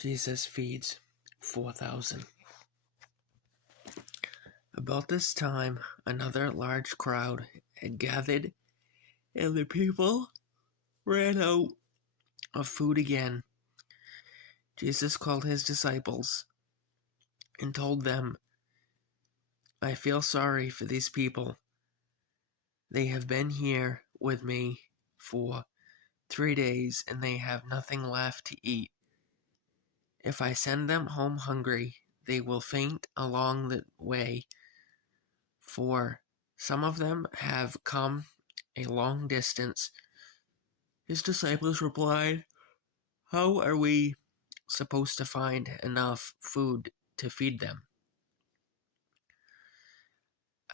Jesus feeds 4,000. About this time, another large crowd had gathered, and the people ran out of food again. Jesus called his disciples and told them, "I feel sorry for these people. They have been here with me for 3 days, and they have nothing left to eat. If I send them home hungry, they will faint along the way, for some of them have come a long distance." His disciples replied, "How are we supposed to find enough food to feed them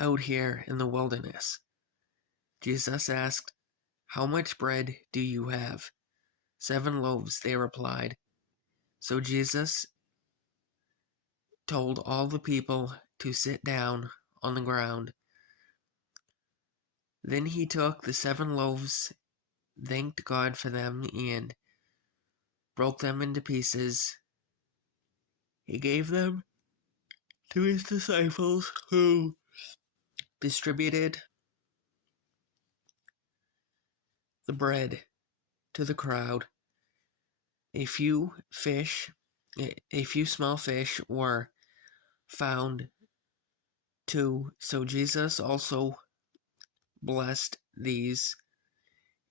out here in the wilderness?" Jesus asked, "How much bread do you have?" 7 loaves, they replied. So Jesus told all the people to sit down on the ground. Then he took the 7 loaves, thanked God for them, and broke them into pieces. He gave them to his disciples, who distributed the bread to the crowd. A few small fish were found too, so Jesus also blessed these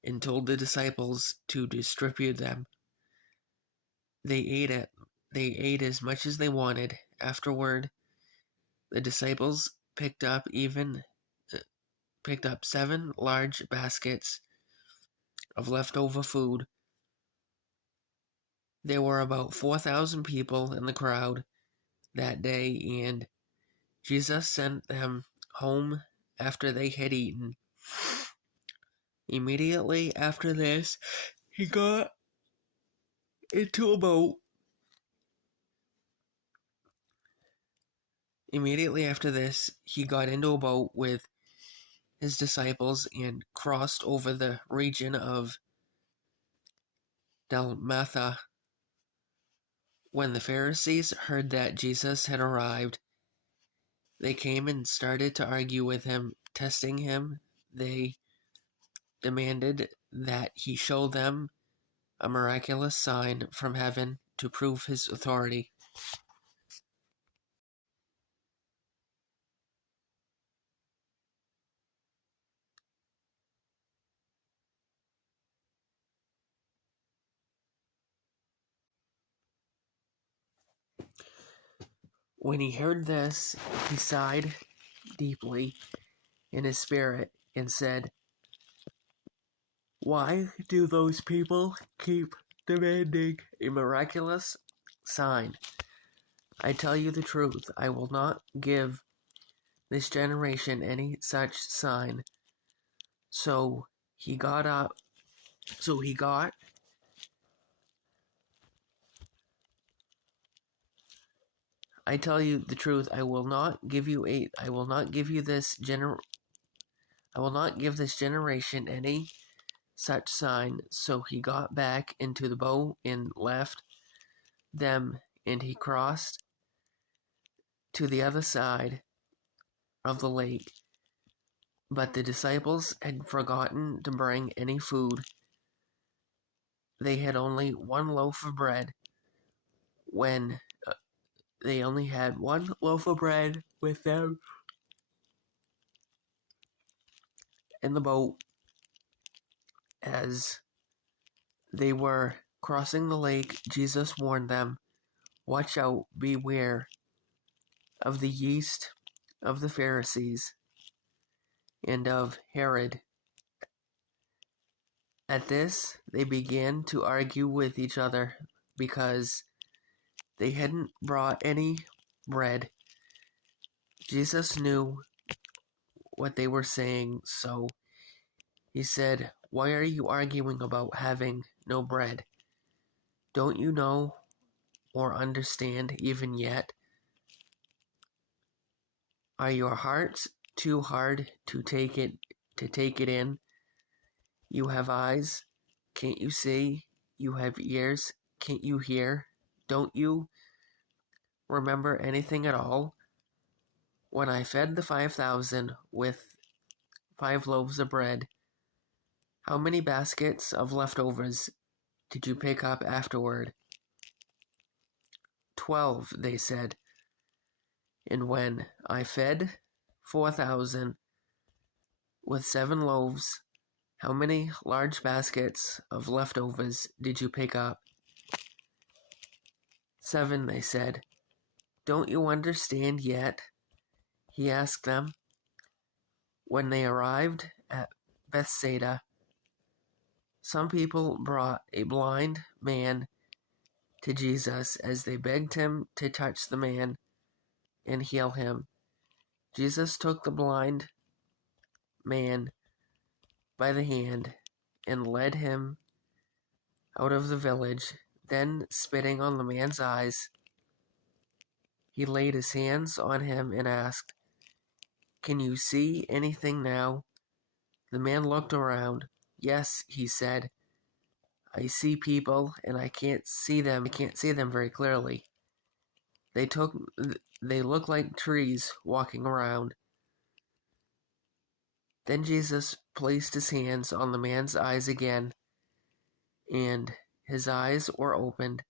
and told the disciples to distribute them. They ate as much as they wanted. Afterward, the disciples picked up 7 large baskets of leftover food. There were about 4,000 people in the crowd that day, and Jesus sent them home after they had eaten. Immediately after this, he got into a boat. With his disciples and crossed over the region of Dalmatha. When the Pharisees heard that Jesus had arrived, they came and started to argue with him. Testing him, they demanded that he show them a miraculous sign from heaven to prove his authority. When he heard this, he sighed deeply in his spirit and said, "Why do those people keep demanding a miraculous sign? I tell you the truth, I will not give this generation any such sign." So he got I tell you the truth, I will not give this generation any such sign. So he got back into the boat and left them, and he crossed to the other side of the lake. But the disciples had forgotten to bring any food. They had only 1 loaf of bread. When they only had 1 loaf of bread with them in the boat. As they were crossing the lake, Jesus warned them, "Watch out, beware of the yeast of the Pharisees and of Herod." At this, they began to argue with each other because they hadn't brought any bread. Jesus knew what they were saying, so he said, "Why are you arguing about having no bread? Don't you know or understand even yet? Are your hearts too hard to take it in? You have eyes, can't you see? You have ears, can't you hear?" Don't you remember anything at all? When I fed the 5,000 with 5 loaves of bread, how many baskets of leftovers did you pick up afterward?" 12, they said. "And when I fed 4,000 with 7 loaves, how many large baskets of leftovers did you pick up?" 7, they said. "Don't you understand yet?" he asked them. When they arrived at Bethsaida, some people brought a blind man to Jesus as they begged him to touch the man and heal him. Jesus took the blind man by the hand and led him out of the village. Then, spitting on the man's eyes, he laid his hands on him and asked, "Can you see anything now?" The man looked around. "Yes," he said, "I see people, and I can't see them very clearly. They look like trees walking around." Then Jesus placed his hands on the man's eyes again, and his eyes were opened.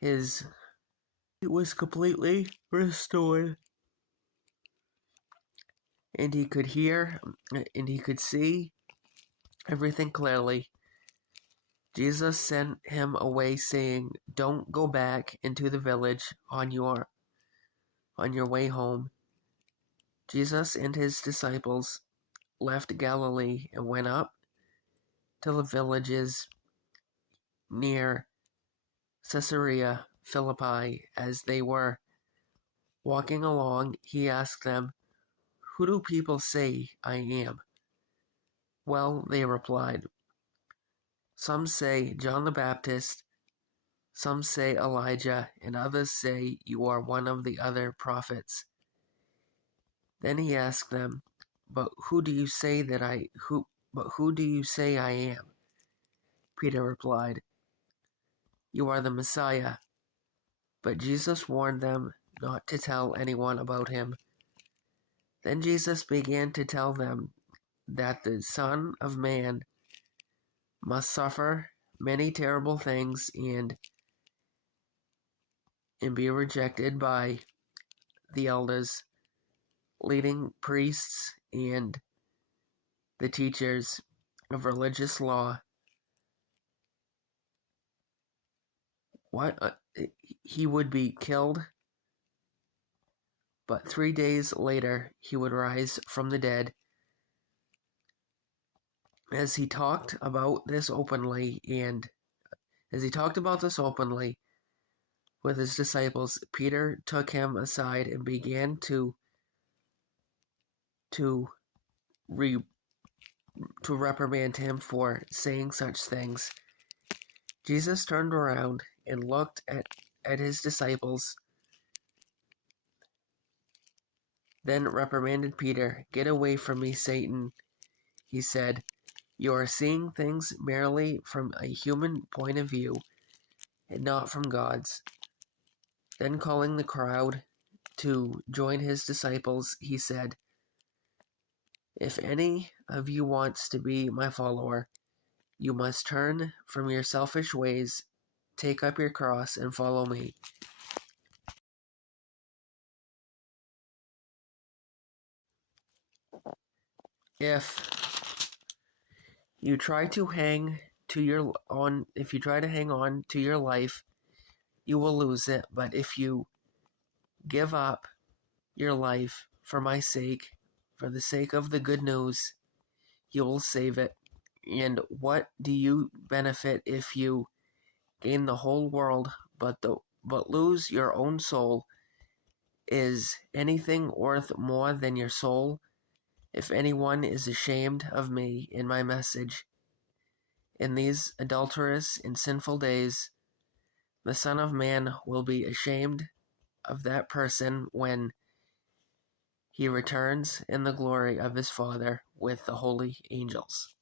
His sight was completely restored, and he could hear and he could see everything clearly. Jesus sent him away, saying, "Don't go back into the village on your way home." Jesus and his disciples left Galilee and went up to the villages near Caesarea Philippi. As they were walking along, he asked them, "Who do people say I am?" "Well," they replied, "some say John the Baptist, some say Elijah, and others say you are one of the other prophets." Then he asked them, But who do you say I am?" Peter replied, "You are the Messiah." But Jesus warned them not to tell anyone about him. Then Jesus began to tell them that the Son of Man must suffer many terrible things and be rejected by the elders, leading priests, and the teachers of religious law. He would be killed, but 3 days later he would rise from the dead. As he talked about this openly with his disciples, Peter took him aside and began to reprimand him for saying such things. Jesus turned around and looked at his disciples, then reprimanded Peter. "Get away from me, Satan," he said. "You are seeing things merely from a human point of view and not from God's." Then, calling the crowd to join his disciples, he said, "If any of you wants to be my follower, you must turn from your selfish ways, take up your cross, and follow me." If you try to hang on to your life, you will lose it. But if you give up your life for my sake, for the sake of the good news, you will save it. And what do you benefit if you gain the whole world but lose your own soul? Is anything worth more than your soul? If anyone is ashamed of me and my message in these adulterous and sinful days, the Son of Man will be ashamed of that person when he returns in the glory of his Father with the holy angels.